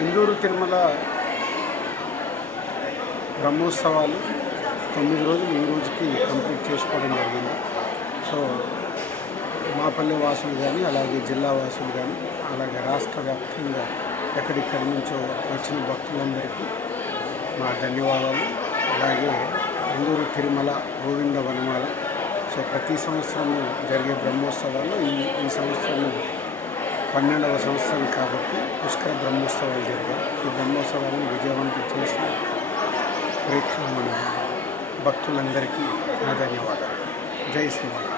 ఇందూరు తిరుమల బ్రహ్మోత్సవాలు 9 రోజులు ఈ రోజుకి కంప్లీట్ చేసుకోవడం జరిగింది. సో మాపల్లి వాసులు కానీ, అలాగే జిల్లా వాసులు కానీ, అలాగే రాష్ట్ర వ్యాప్తంగా ఎక్కడిక్కడి నుంచో వచ్చిన భక్తులందరికీ మా ధన్యవాదాలు. అలాగే ఇందూరు తిరుమల గోవింద వనమాల సో ప్రతి సంవత్సరము జరిగే బ్రహ్మోత్సవాలు ఈ సంవత్సరం 12వ సంవత్సరం కాబట్టి పుష్కర బ్రహ్మోత్సవాలు జరిగాయి. ఈ బ్రహ్మోత్సవాలను విజయవంతం చేసిన ప్రేక్షకుల భక్తులందరికీ నా ధన్యవాదాలు. జై శ్రీరామ్.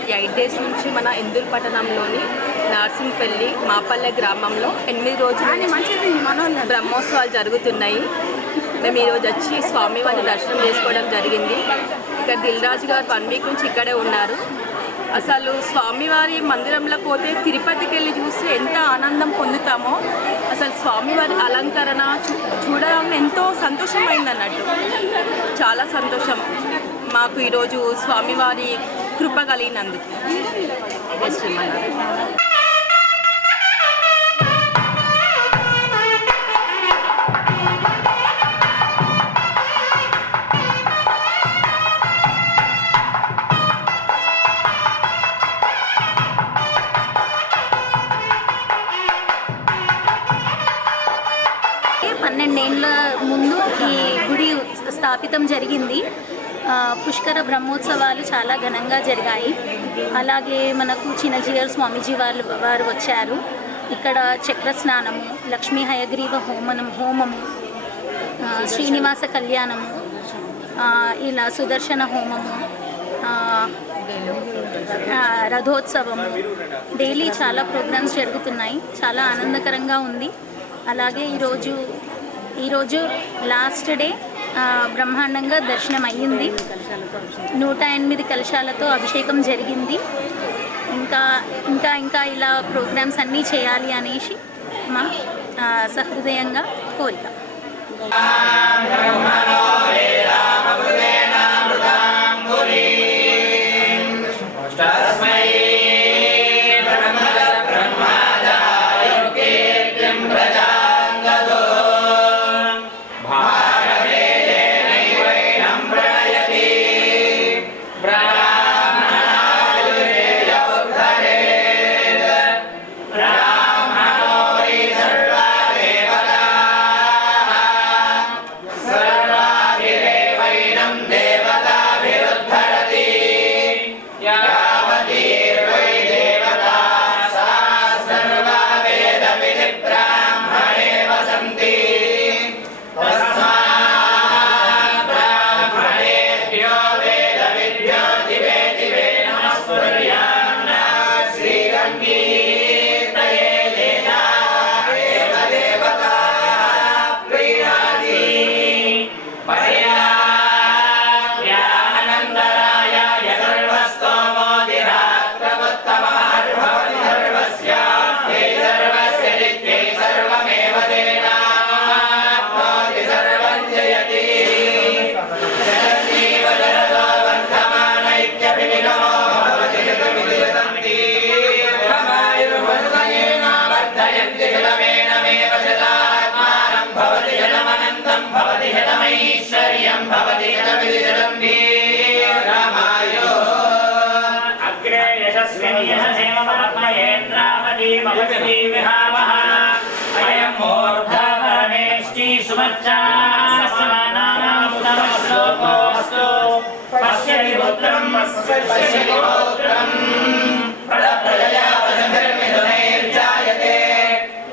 ఈ 8 days నుంచి మన ఇందూరు పట్టణంలోని నార్సింగ్పల్లి మాపల్లె గ్రామంలో 8 రోజులు బ్రహ్మోత్సవాలు జరుగుతున్నాయి. మేము ఈరోజు వచ్చి స్వామివారి దర్శనం చేసుకోవడం జరిగింది. ఇక్కడ దిల్ రాజు గారు 1 week నుంచి ఇక్కడే ఉన్నారు. అసలు స్వామివారి మందిరంలో పోతే తిరుపతికి వెళ్ళి చూస్తే ఎంత ఆనందం పొందుతామో, అసలు స్వామివారి అలంకరణ చూడడం ఎంతో సంతోషమైంది అన్నట్టు. చాలా సంతోషం మాకు ఈరోజు స్వామివారి కృప కలిగినందుకు. పన్నెండేళ్ల ముందు ఈ గుడి స్థాపితం జరిగింది. పుష్కర బ్రహ్మోత్సవాలు చాలా ఘనంగా జరిగాయి. అలాగే మనకు చిన్నజీయర్ స్వామీజీ వారు వచ్చారు. ఇక్కడ చక్ర స్నానము, లక్ష్మీ హయగ్రీవ హోమము, శ్రీనివాస కళ్యాణము, ఇలా సుదర్శన హోమము, రథోత్సవము, డైలీ చాలా ప్రోగ్రామ్స్ జరుగుతున్నాయి. చాలా ఆనందకరంగా ఉంది. అలాగే ఈరోజు లాస్ట్ డే బ్రహ్మాండంగా దర్శనం అయ్యింది. 108 కలశాలతో అభిషేకం జరిగింది. ఇంకా ఇలా ప్రోగ్రామ్స్ అన్నీ చేయాలి అనేసి మా సహృదయంగా కోరిక. सर्वा तस्मिन् यः सेवमपद्मयेन्द्रावती भवति विहावः अयं मूर्धावरमेष्टि सुमच्चास्मानामुदमस्तोऽस्तु पश्यति पुत्रम् प्रजया वशभिर्मिथुनैर्जायते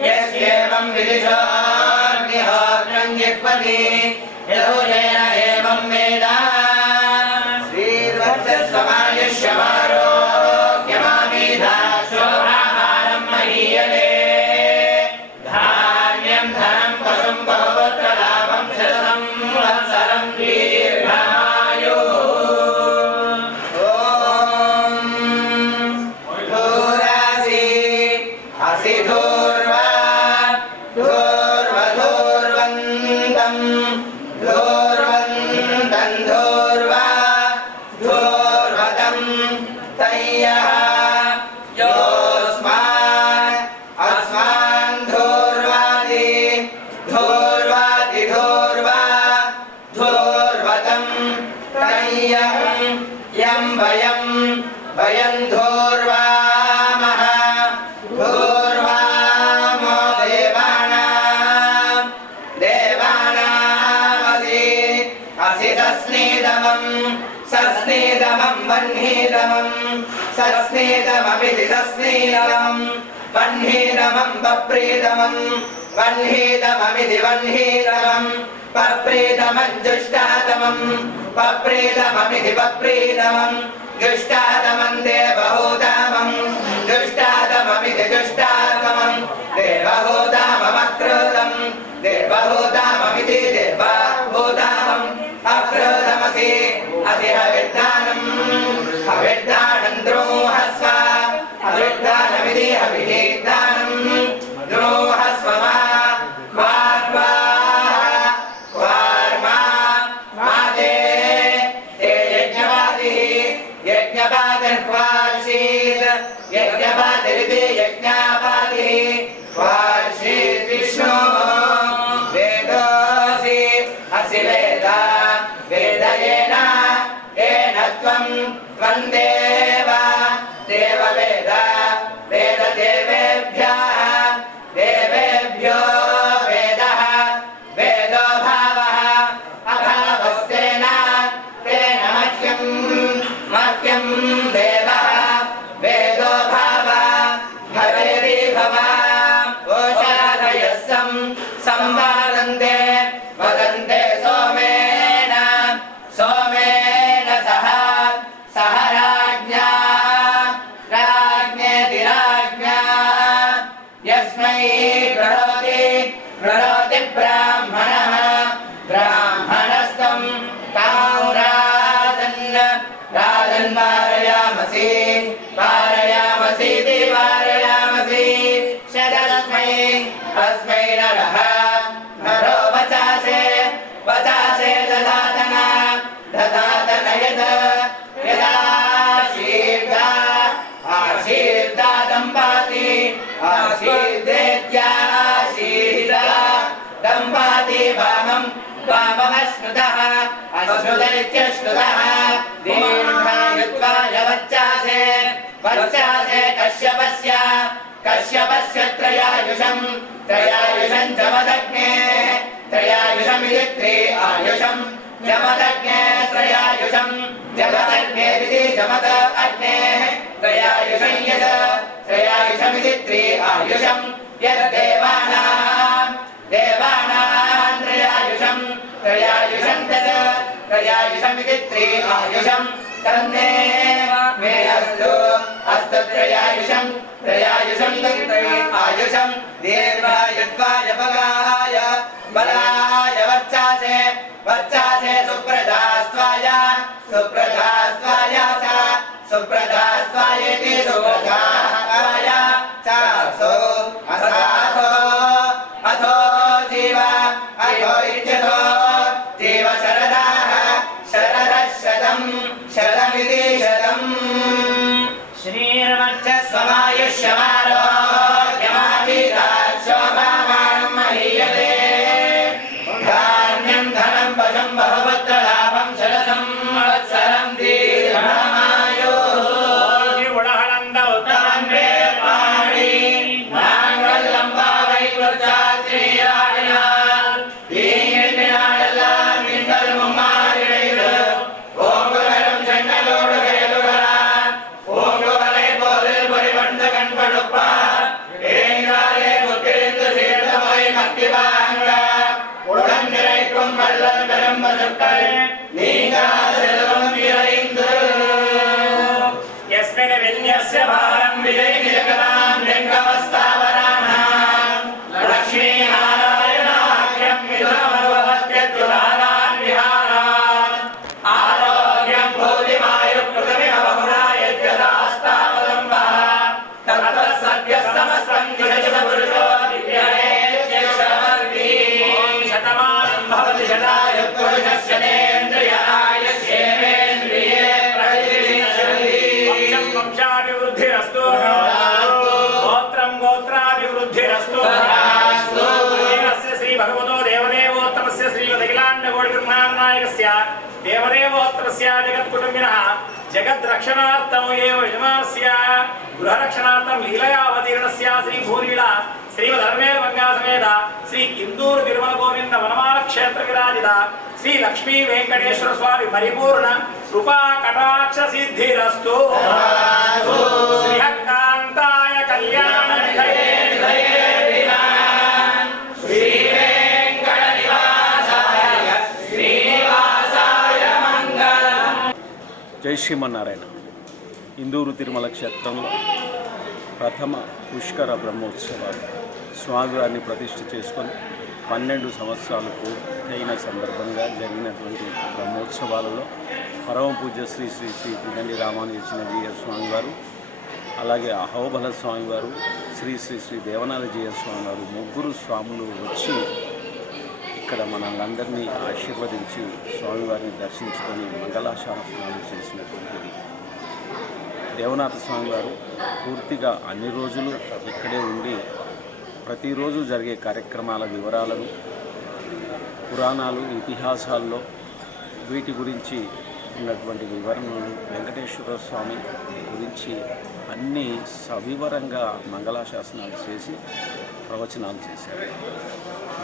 यस्येवं विदिशोऽग्निहोत्रं जिह्वति यदुजेन एवं वेद श्रीर्वक्षस्वमायुष्यमारोग्यमामीधाशोभामानं महीयते धान्यं धनं पशुं बहुपुत्रलाभं शतसंवत्सरं दीर्घायुः धूर्वा धूर्वधूर्वन्तं धूर्वन्तं धूर्वा धूर्वतं तय्यः योऽस्मान् अस्मान् धूर्वादि धूर्वादि धूर्वा धूर्वतं तय्यं यं वयं धूर्वामः धूर्वामो देवानामसि असि सस्नीदमं वह्नीदममिति सस्नीदमं वह्नीदमं वह्नीदममिति वह्नीदमं पप्रीदमं जुष्टादमं पप्रीदममिति पप्रीदमं जुष्टादमं देवहूतामं जुष्टादममिति जुष्टादमं देवहूताममक्रोधं देवहूताममिति देवहूतामम् अक्रोधमसि असि हविर्दानं द्रोहस्व हविर्दानमिति हविर्दानं द्रोहस्व मादे ते यज्ञपातिरिति यज्ञापातिः वार्षीत् विष्णो वेदोऽसि असि वेदयेन त्वं देव देववेद देवेभ्यो वेदः वेदो भावः अभावस्तेन तेन मह्यं देवः वेदो भावः भवेरि भवा ओषाधयः संवादन्ते वदन्ते सोमेन सह राज्ञेति यस्मै प्रणोति ब्राह्मणस्तं तां राजन् पारयामसीति अस्मै नरो वचासे दधातन यदा आशीर्दा दम्पाति दम्पाति वाममश्नुतः अश्नुतरित्यश्नुतः दीर्घायुत्वाय वच्चासे कश्यपस्य त्रयायुषं त्रयायुषमिति त्रिआयुषं जमदग्ने त्रयायुषं जमदग्नेरिति जमद अग्नेः त्रयायुषं यत् त्रयायुषमिति त्रिआयुषं यद्देवानां त्रयायुषं तद् त्रयायुषमिति त्रिआयुषं तन्मे मे अस्तु त्रयायुषं त्रिआयुषं दीर्घायुत्वाय बलाय वर्चासे सुप्रजास्त्वायेति सुप्रजाय च सो अथो जीव अयो इत्यथो जीव शरदः शतमिति शतम् श्रीर्वक्षस्वमायुष्यमारोग्यमाभिधाशोभामानं महीयते धान्यं धनं पशुं बहुपुत्रलाभं शतसंवत्सरं दीर्घमायुः విన్యస్య భారం విజయకి జగదాం లింగమస్తావరాణాం లక్ష్మీనారాయణాఖ్యం మిథునమనుభవత్యత్యుదానాన్ విహారాన్ ఆరోగ్యం భూతిమాయుఃకృతమివ బహుళాయజ్ఞదాస్తాపదం వః తత్ర సద్యః సమస్తం జిషజిష పురుషో దివ్యేత్యక్షవర్గీ ఓం శతమానం భవతి శతాయుః పురుషస్య నేంద్రియ ఆయుష్యేంద్రియే ప్రతిష్ఠతి వంశం వంశాభివృద్ధిరస్తు గోత్రం గోత్రాభివృద్ధిరస్తు శ్రీ భగవతో దేవదేవోత్తమస్య శ్రీమదఖిలాండకోటిబ్రహ్మాండనాయకస్య దేవదేవోత్తమస్య జగత్కుటుంబినః జగద్రక్షణార్థం ఏవ యజమానస్య గృహరక్షణార్థం లీలయావతీర్ణస్య శ్రీ భూలీలా శ్రీమధర్మేల మంగా సమేత శ్రీ ఇందూరు తిరుమల గోవింద వనమాల క్షేత్ర విరాజిత శ్రీ లక్ష్మీ వెంకటేశ్వర స్వామి పరిపూర్ణ కృపా కటాక్ష సిద్ధిరస్తు శ్రీకాంతాయ కళ్యాణ నిధయే శ్రీ వెంకట నివాసాయ శ్రీనివాసాయ మంగళం. జై శ్రీమన్నారాయణ. ఇందూరు తిరుమల క్షేత్రంలో ప్రథమ పుష్కర బ్రహ్మోత్సవాలు స్వామివారిని ప్రతిష్ఠ చేసుకొని 12 సంవత్సరాలు పూర్తయిన సందర్భంగా జరిగినటువంటి బ్రహ్మోత్సవాలలో పరమ పూజ్య శ్రీ శ్రీ శ్రీ తిరుమల రామానుజీయ స్వామివారు, అలాగే అహోబల స్వామివారు, శ్రీ శ్రీ శ్రీ దేవనాలజీయ స్వామివారు ముగ్గురు స్వాములు వచ్చి ఇక్కడ మనల్ని ఆశీర్వదించి స్వామివారిని దర్శించుకొని మంగళాశాసనాలు చేసినటువంటిది. దేవనాథ స్వామివారు పూర్తిగా అన్ని రోజులు ఇక్కడే ఉండి ప్రతిరోజు జరిగే కార్యక్రమాల వివరాలను, పురాణాలు, ఇతిహాసాల్లో వీటి గురించి ఉన్నటువంటి వివరణను, వెంకటేశ్వర స్వామి గురించి అన్నీ సవివరంగా మంగళాశాసనాలు చేసి ప్రవచనాలు చేశారు.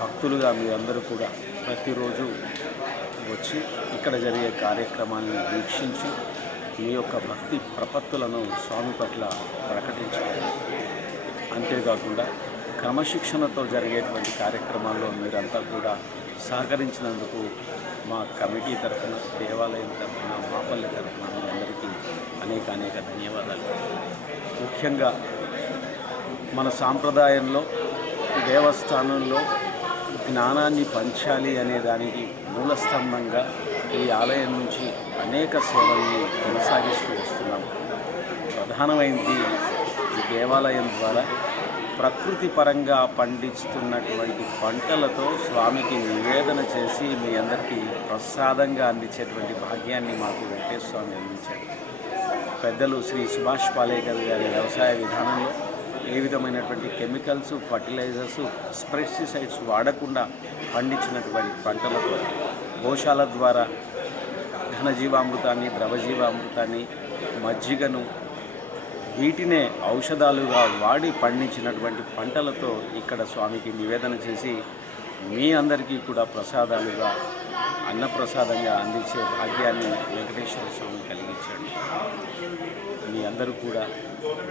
భక్తులుగా మీ అందరూ కూడా ప్రతిరోజు వచ్చి ఇక్కడ జరిగే కార్యక్రమాన్ని వీక్షించి మీ యొక్క భక్తి ప్రపత్తులను స్వామి పట్ల ప్రకటించాలి. అంతేకాకుండా క్రమశిక్షణతో జరిగేటువంటి కార్యక్రమాల్లో మీరంతా కూడా సహకరించినందుకు మా కమిటీ తరఫున, దేవాలయం తరఫున, మాపల్లి తరఫున మీ అందరికీ అనేక ధన్యవాదాలు. ముఖ్యంగా మన సాంప్రదాయంలో దేవస్థానంలో జ్ఞానాన్ని పంచాలి అనే దానికి మూలస్తంభంగా ఈ ఆలయం నుంచి అనేక సేవల్ని కొనసాగిస్తూ వస్తున్నాం. ప్రధానమైనది ఈ దేవాలయం ద్వారా ప్రకృతి పరంగా పండిస్తున్నటువంటి పంటలతో స్వామికి నివేదన చేసి మీ అందరికీ ప్రసాదంగా అందించేటువంటి భాగ్యాన్ని మాకు వెంకటేశ్వర స్వామి అందించాడు. పెద్దలు శ్రీ సుభాష్ పాలేకర్ గారి వ్యవసాయ విధానంలో ఏ విధమైనటువంటి కెమికల్స్, ఫర్టిలైజర్స్, పెస్టిసైడ్స్ వాడకుండా పండించినటువంటి పంటలతో గోశాల ద్వారా ఘనజీవామృతాన్ని, ద్రవజీవామృతాన్ని, మజ్జిగను వీటినే ఔషధాలుగా వాడి పండించినటువంటి పంటలతో ఇక్కడ స్వామికి నివేదన చేసి మీ అందరికీ కూడా ప్రసాదాలుగా, అన్నప్రసాదంగా అందించే భాగ్యాన్ని వెంకటేశ్వర స్వామి కలిగించాడు. మీ అందరూ కూడా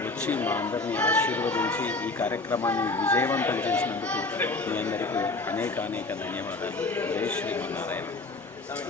వచ్చి మా అందరినీ ఆశీర్వదించి ఈ కార్యక్రమాన్ని విజయవంతం చేసినందుకు మీ అందరికీ అనేక ధన్యవాదాలు. జై శ్రీమన్నారాయణ.